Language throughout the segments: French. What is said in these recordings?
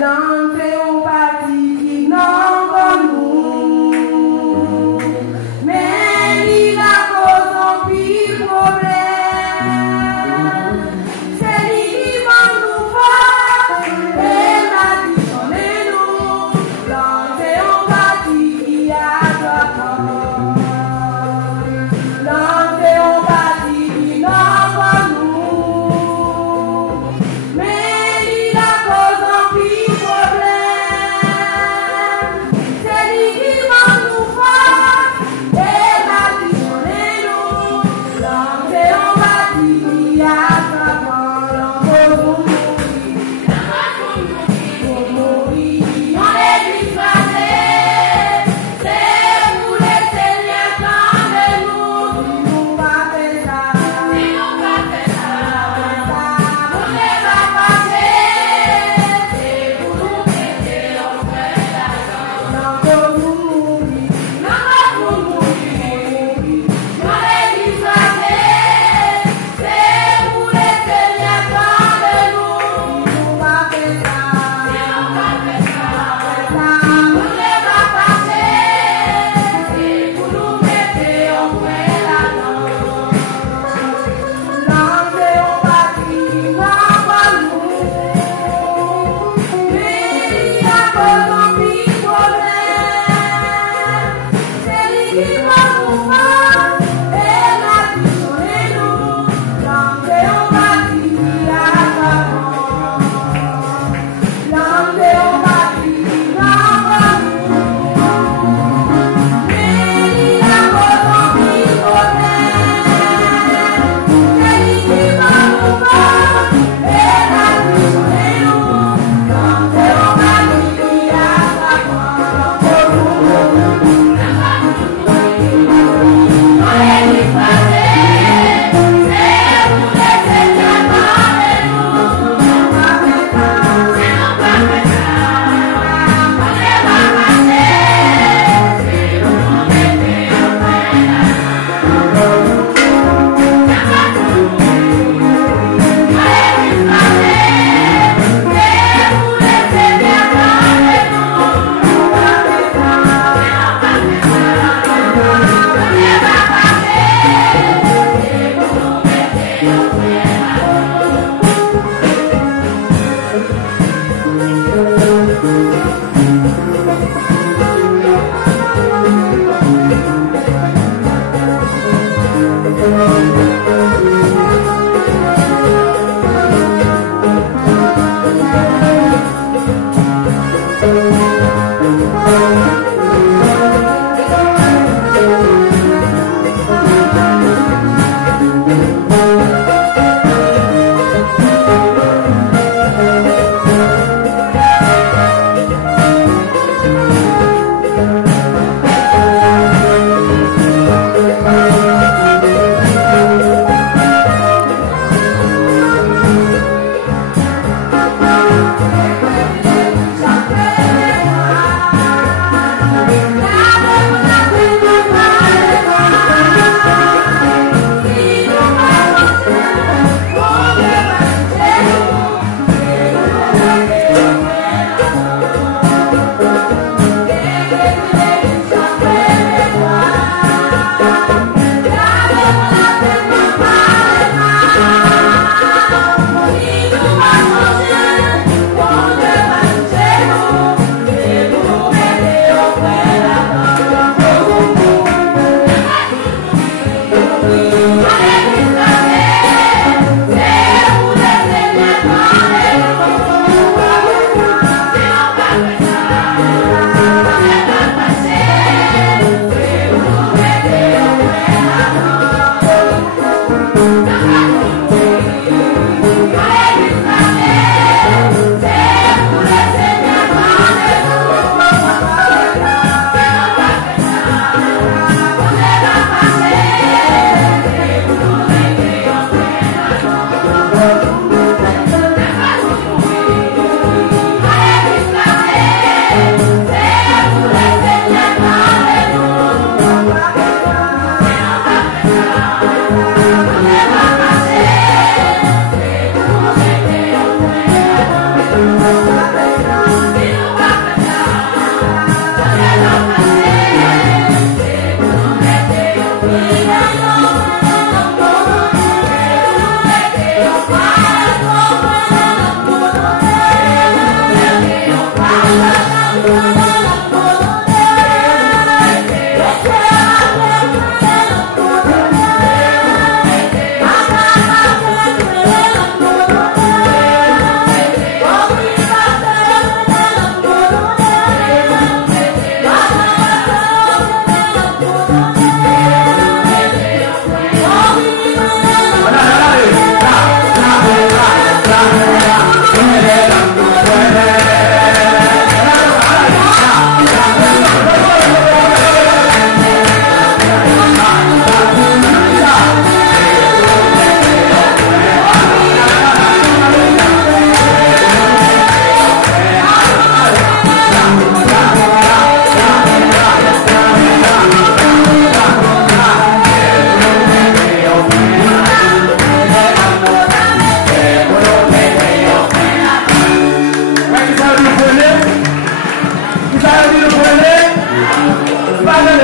L'entrée au parti qui n'en va nous. Mais il a cause en pire problème. C'est lui qui va nous faire. Et la dit nous. L'entrée au parti qui a droit. L'entrée au parti qui n'en va nous. Mais il a cause en pire problème. C'est lui qui va nous faire. Et la dit nous. L'entrée au parti qui a droit. L'entrée au pour mourir. On est dispersés. C'est pour les seigneurs quand de nous. Si nous pas fait ça. Si nous pas fait ça. Nous ne va passer. C'est pour nous péter au frère d'argent. Non pour mourir. Non pour mourir. On est dispersés. C'est pour les seigneurs quand de nous. Si nous pas fait ça. Si nous pas fait ça. Nous ne va passer. C'est pour nous péter au frère d'argent. L'entrée au parti qui n'en va nous. Mais il a cause en pire problème. C'est lui qui va nous faire. Et la dit nous. L'entrée au parti qui a droit. L'entrée au parti qui n'en va nous. Mais il a cause en pire problème. C'est lui qui va nous faire. Et la dit nous. L'entrée au parti qui a droit.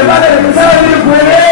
Padre, que sabe bien puede.